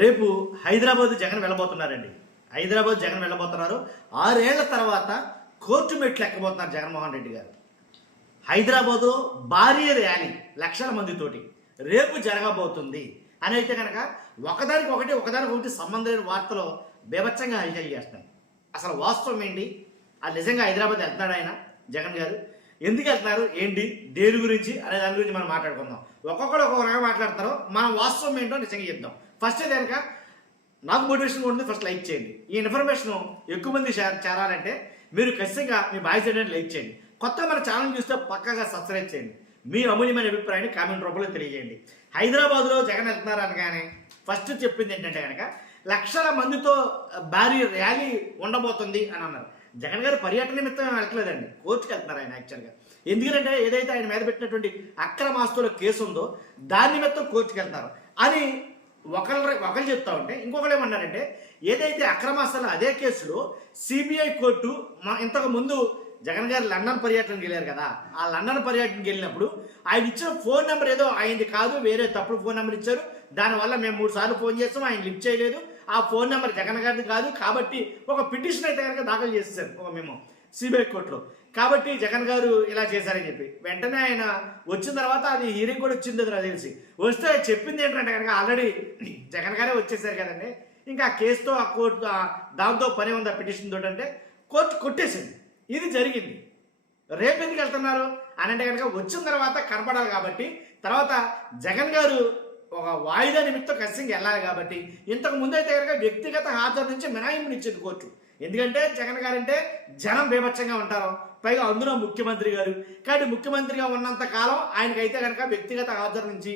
రేపు హైదరాబాద్ జగన్ వెళ్ళబోతున్నారండి. హైదరాబాద్ జగన్ వెళ్ళబోతున్నారు. 6 ఏళ్ల తర్వాత కోర్టు మెట్లు ఎక్కబోతున్నారు జగన్మోహన్ రెడ్డి గారు. హైదరాబాదు భారీ ర్యాలీ లక్షల మందితోటి రేపు జరగబోతుంది అని అయితే కనుక ఒకదానికొకటి సంబంధం లేని వార్తలు బీభత్సంగా హైజాక్ చేస్తున్నాయి. అసలు వాస్తవం ఏంటి? అది నిజంగా హైదరాబాద్ వెళ్తున్నాడు ఆయన జగన్ గారు? ఎందుకు వెళ్తున్నారు, ఏంటి, దేని గురించి అనే దాని గురించి మనం మాట్లాడుకుందాం. ఒక్కొక్కరు ఒక్కొక్క రకంగా మాట్లాడతారో మనం వాస్తవం ఏంటో నిజంగా చెప్దాం. ఫస్ట్ కనుక నాకు మోటివేషన్ ఉంటుంది, ఫస్ట్ లైక్ చేయండి. ఈ ఇన్ఫర్మేషన్ ఎక్కువ మంది చేరాలంటే మీరు ఖచ్చితంగా మీ బాయ్స్ ఏంటంటే లైక్ చేయండి. కొత్తగా మన ఛానల్ చూస్తే పక్కగా సబ్స్క్రైబ్ చేయండి. మీ అమూల్యమైన అభిప్రాయాన్ని కామెంట్ రూపంలో తెలియజేయండి. హైదరాబాద్లో జగన్ వెళ్తున్నారు అనగానే ఫస్ట్ చెప్పింది ఏంటంటే కనుక లక్షల మందితో భారీ ర్యాలీ ఉండబోతుంది అని అన్నారు. జగన్ గారు పర్యటన నిమిత్తం వెళ్ళట్లేదండి, కోర్టుకు వెళ్తున్నారు ఆయన యాక్చువల్గా. ఎందుకంటే ఏదైతే ఆయన మీద పెట్టినటువంటి అక్రమ ఆస్తుల కేసు ఉందో దాని నిమిత్తం కోర్టుకు వెళ్తున్నారు అని ఒకరు చెప్తా ఉంటే ఇంకొకరు ఏమన్నారంటే ఏదైతే అక్రమాస్తులు అదే కేసులో సిబిఐ కోర్టు ఇంతకు ముందు జగన్ గారు లండన్ పర్యటనకి వెళ్ళారు కదా, ఆ లండన్ పర్యటనకి వెళ్ళినప్పుడు ఆయన ఇచ్చిన ఫోన్ నెంబర్ ఏదో ఆయనది కాదు, వేరే తప్పుడు ఫోన్ నెంబర్ ఇచ్చారు. దానివల్ల మేము 3 సార్లు ఫోన్ చేస్తాం, ఆయన లిఫ్ట్ చేయలేదు, ఆ ఫోన్ నెంబర్ జగన్ గారిది కాదు కాబట్టి ఒక పిటిషన్ అయితే కనుక దాఖలు చేసేసారు ఒక మేము సిబిఐ కోర్టులో. కాబట్టి జగన్ గారు ఇలా చేశారని చెప్పి వెంటనే ఆయన వచ్చిన తర్వాత అది హీరింగ్ కూడా వచ్చింది నాకు తెలిసి. వస్తే చెప్పింది ఏంటంటే కనుక ఆల్రెడీ జగన్ గారే వచ్చేసారు కదండి, ఇంకా ఆ కేసుతో ఆ కోర్టు దాంతో పని ఉంది ఆ పిటిషన్ తోటి అంటే కోర్టు కొట్టేసింది. ఇది జరిగింది. రేపు ఎందుకు వెళ్తున్నారు అని అంటే కనుక వచ్చిన తర్వాత కనపడాలి కాబట్టి, తర్వాత జగన్ గారు ఒక వాయిదా నిమిత్తం ఖచ్చితంగా వెళ్ళాలి కాబట్టి ఇంతకు ముందు అయితే కనుక వ్యక్తిగత హాజరు నుంచి మినహాయింపునిచ్చేది కోర్టు. ఎందుకంటే జగన్ గారు అంటే జనం బీభత్సంగా ఉంటారు, పైగా అందులో ముఖ్యమంత్రి గారు కాబట్టి ముఖ్యమంత్రిగా ఉన్నంత కాలం ఆయనకైతే కనుక వ్యక్తిగత హాజరు నుంచి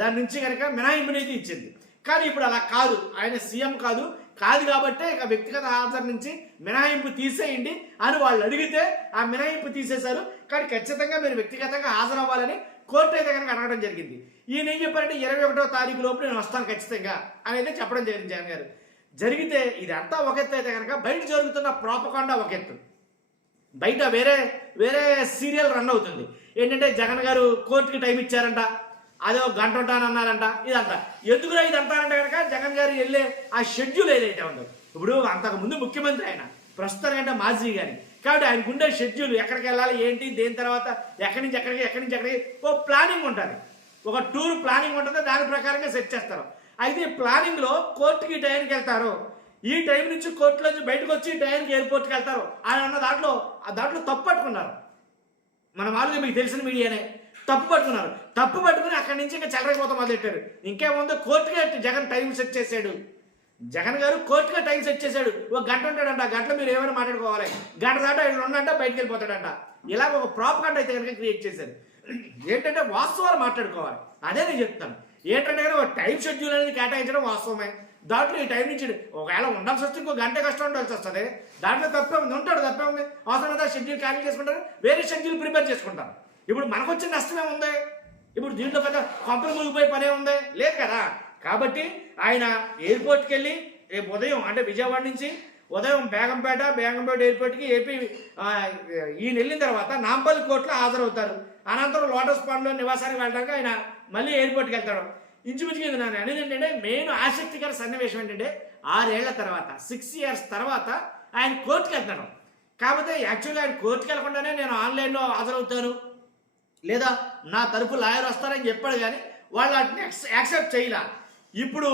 దాని నుంచి కనుక మినహాయింపునేది ఇచ్చింది. కానీ ఇప్పుడు అలా కాదు, ఆయన సీఎం కాదు కాబట్టి ఇక వ్యక్తిగత హాజరు నుంచి మినహాయింపు తీసేయండి అని వాళ్ళు అడిగితే ఆ మినహాయింపు తీసేశారు. కానీ ఖచ్చితంగా మీరు వ్యక్తిగతంగా హాజరవ్వాలని కోర్టు అయితే కనుక అడగడం జరిగింది. ఈయన ఏం చెప్పారంటే 21వ తారీఖు లోపు నేను వస్తాను ఖచ్చితంగా అనేది చెప్పడం జరిగింది జగన్ గారు. జరిగితే ఇదంతా ఒక ఎత్తు అయితే కనుక బయట జరుగుతున్న ప్రాపకాండా ఒక ఎత్తు. బయట వేరే సీరియల్ రన్ అవుతుంది. ఏంటంటే జగన్ గారు కోర్టుకి టైం ఇచ్చారంట, అదే ఒక గంట ఉంటానన్నారంట. ఇదంతా ఎందుకురా ఇదంతా అంటే కనుక జగన్ గారు వెళ్ళే ఆ షెడ్యూల్ ఏదైతే ఉందో, ఇప్పుడు అంతకుముందు ముఖ్యమంత్రి ఆయన, ప్రస్తుతం అంటే మాజీ గారి, కాబట్టి ఆయనకు ఉండే షెడ్యూల్ ఎక్కడికి వెళ్ళాలి ఏంటి, దేని తర్వాత ఎక్కడి నుంచి ఎక్కడికి ఓ ప్లానింగ్ ఉంటుంది, ఒక టూర్ ప్లానింగ్ ఉంటుంది, దాని ప్రకారంగా సెట్ చేస్తారు. అయితే ప్లానింగ్లో కోర్టుకి ఈ టైంకి వెళ్తారు, ఈ టైం నుంచి కోర్టులోంచి బయటకు వచ్చి ఈ టైంకి ఎయిర్పోర్ట్కి వెళ్తారు ఆయన అన్న దాంట్లో తప్పు పట్టుకున్నారు. మన వాళ్ళకి మీకు తెలిసిన మీడియానే తప్పు పట్టుకుని అక్కడి నుంచి ఇంకా చెలరకపోతా మొదలెట్టారు. ఇంకేముందో కోర్టుగా జగన్ టైం సెట్ చేశాడు. జగన్ గారు కోర్టుగా టైం సెట్ చేశాడు. ఒక గంట ఉంటాడంట, ఆ గంటలో మీరు ఏమైనా మాట్లాడుకోవాలి, గంట దాటా ఆయన ఉండంట బయటకు వెళ్ళిపోతాడంట. ఇలా ఒక ప్రాపకాండా అయితే కనుక క్రియేట్ చేశారు. ఏంటంటే వాస్తవాలు మాట్లాడుకోవాలి, అదే నేను చెప్తాను. ఏంటంటే ఒక టైం షెడ్యూల్ అనేది కేటాయించడం వాస్తవమే. దాంట్లో ఈ టైం నుంచి ఒకవేళ ఉండాల్సి వస్తే ఇంకో గంట కష్టం ఉండాల్సి వస్తుంది, దాంట్లో తప్పే ఉంది, అవసరమైతే షెడ్యూల్ క్యాన్సిల్ చేసుకుంటారు, వేరే షెడ్యూల్ ప్రిపేర్ చేసుకుంటారు. ఇప్పుడు మనకు వచ్చిన నష్టమే ఉంది, ఇప్పుడు దీంట్లో పెద్ద కంపెనీ ముగిపోయే పనే ఉంది లేదు కదా. కాబట్టి ఆయన ఎయిర్పోర్ట్కి వెళ్ళి రేపు ఉదయం అంటే విజయవాడ నుంచి ఉదయం బేగంపేట ఎయిర్పోర్ట్కి ఈయన వెళ్ళిన తర్వాత నాంపల్లి కోర్టులో హాజరవుతారు. అనంతరం లోటస్ పాండ్లో నివాసానికి వెళ్ళడానికి ఆయన మళ్ళీ ఎయిర్పోర్ట్కి వెళ్తాడు. ఇంచుమించుగా ఇది నేను అనేది ఏంటంటే మెయిన్ ఆసక్తికర సన్నివేశం ఏంటంటే 6 ఏళ్ల తర్వాత 6 years తర్వాత ఆయన కోర్టుకి వెళ్తాడు. కాకపోతే యాక్చువల్గా ఆయన కోర్టుకి వెళ్ళకుండానే నేను ఆన్లైన్లో హాజరవుతాను లేదా నా తరపు లాయర్ వస్తారని చెప్పాడు, కానీ వాళ్ళు వాటిని యాక్సెప్ట్ చేయలే. ఇప్పుడు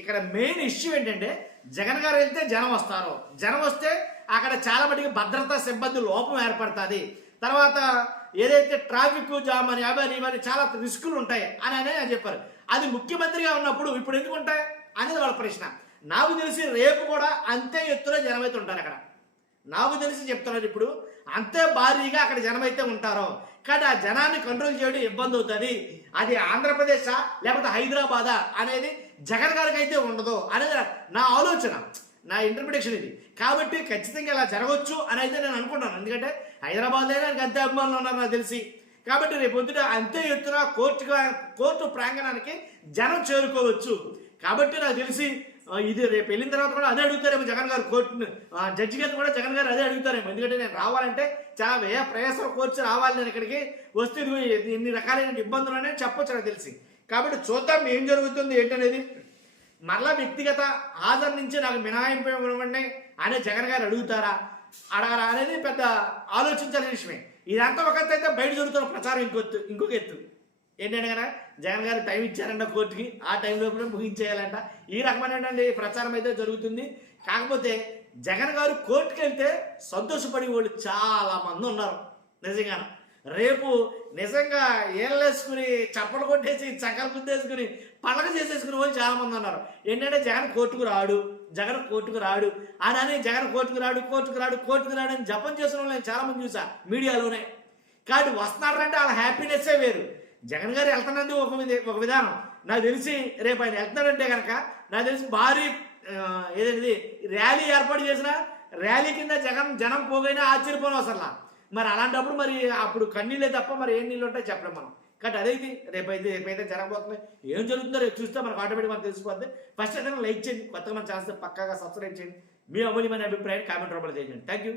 ఇక్కడ మెయిన్ ఇష్యూ ఏంటంటే జగన్ గారు వెళ్తే జనం వస్తారు, జనం వస్తే అక్కడ చాలా మటుకు భద్రతా సిబ్బంది లోపం ఏర్పడుతుంది, తర్వాత ఏదైతే ట్రాఫిక్ జామ్ అని ఇవన్నీ చాలా రిస్కులు ఉంటాయి అని అనేది చెప్పారు. అది ముఖ్యమంత్రిగా ఉన్నప్పుడు ఇప్పుడు ఎందుకు ఉంటాయి అనేది వాళ్ళ ప్రశ్న. నాకు తెలిసి రేపు కూడా అంతే ఎత్తున జనం అయితే ఉంటారు అక్కడ. నాకు తెలిసి చెప్తున్నారు ఇప్పుడు అంతే భారీగా అక్కడ జనం అయితే ఉంటారో, కానీ ఆ జనాన్ని కంట్రోల్ చేయడం ఇబ్బంది అవుతుంది. అది ఆంధ్రప్రదేశా లేకపోతే హైదరాబాదా అనేది జగన్ గారికి అయితే ఉండదు అనేది నా ఆలోచన, నా ఇంటర్ప్రిటేషన్ ఇది. కాబట్టి ఖచ్చితంగా ఇలా జరగవచ్చు అని అయితే నేను అనుకుంటాను. ఎందుకంటే హైదరాబాద్లో నాకు అంతే అభిమానులు ఉన్నారు నాకు తెలిసి. కాబట్టి రేపు పొద్దుట అంతే ఎత్తున కోర్టు ప్రాంగణానికి జనం చేరుకోవచ్చు. కాబట్టి నాకు తెలిసి ఇది రేపు వెళ్ళిన తర్వాత కూడా అదే అడుగుతారేమో జగన్ గారు కోర్టును, జడ్జి గారిని కూడా జగన్ గారు అదే అడుగుతారేమో. ఎందుకంటే నేను రావాలంటే చాలా ప్రయాసం కోర్టు రావాలి, నేను ఇక్కడికి వస్తే ఇన్ని రకాలైన ఇబ్బందులు అనేది చెప్పొచ్చు నాకు తెలిసి. కాబట్టి చూద్దాం ఏం జరుగుతుంది ఏంటనేది. మరలా వ్యక్తిగత ఆధార్ నుంచి నాకు మినహాయింపు ఇవ్వండి అనే జగన్ గారు అడగరా అనేది పెద్ద ఆలోచించాల్సిన విషయమే. ఇదంతా ఒక ఎత్తు అయితే బయట జరుగుతున్న ప్రచారం ఇంకొక ఎత్తు ఏంటంటే కదా జగన్ గారు టైం ఇచ్చారంట కోర్టుకి, ఆ టైం లోపల ముగించేయాలంట. ఈ రకమైనటువంటి ప్రచారం అయితే జరుగుతుంది. కాకపోతే జగన్ గారు కోర్టుకి వెళ్తే సంతోషపడే వాళ్ళు చాలా మంది ఉన్నారు నిజంగా. రేపు నిజంగా ఏళ్ళేసుకుని చప్పలు కొట్టేసి చక్కలు గుద్దేసుకుని పండగ చేసేసుకునే వాళ్ళు చాలా మంది ఉన్నారు. ఏంటంటే జగన్ కోర్టుకు రాడు అని జగన్ కోర్టుకు రాడు అని జపం చేసిన వాళ్ళు నేను చాలా మంది చూసా మీడియాలోనే. కాబట్టి వస్తున్నారంటే వాళ్ళ హ్యాపీనెస్సే వేరు. జగన్ గారు వెళ్తున్నది ఒక విధానం. నాకు తెలిసి రేపు ఆయన వెళ్తున్నాడంటే కనుక నాకు తెలిసి భారీ ఏదైతే ర్యాలీ ఏర్పాటు చేసిన ర్యాలీ కింద జనం పోగైనా ఆశ్చర్యపోను అసలు. మరి అలాంటప్పుడు మరి అప్పుడు కన్నీళ్ళే తప్ప మరి ఏం నీళ్ళు ఉంటాయి చెప్పలేం మనం. కాబట్టి అదైతే రేపైతే జరగబోతుంది. ఏం జరుగుతుందో రేపు చూస్తే మనకు ఆటోమేటిక్ మనకు తెలిసిపోద్ది. ఫస్ట్ అయితే లైక్ చేయండి, కొత్తగా మన ఛానల్ పక్కాగా సబ్స్క్రైబ్ చేయండి. మీ అమూల్యమైన అభిప్రాయం కామెంట్ రూపంలో చేయండి. Thank you.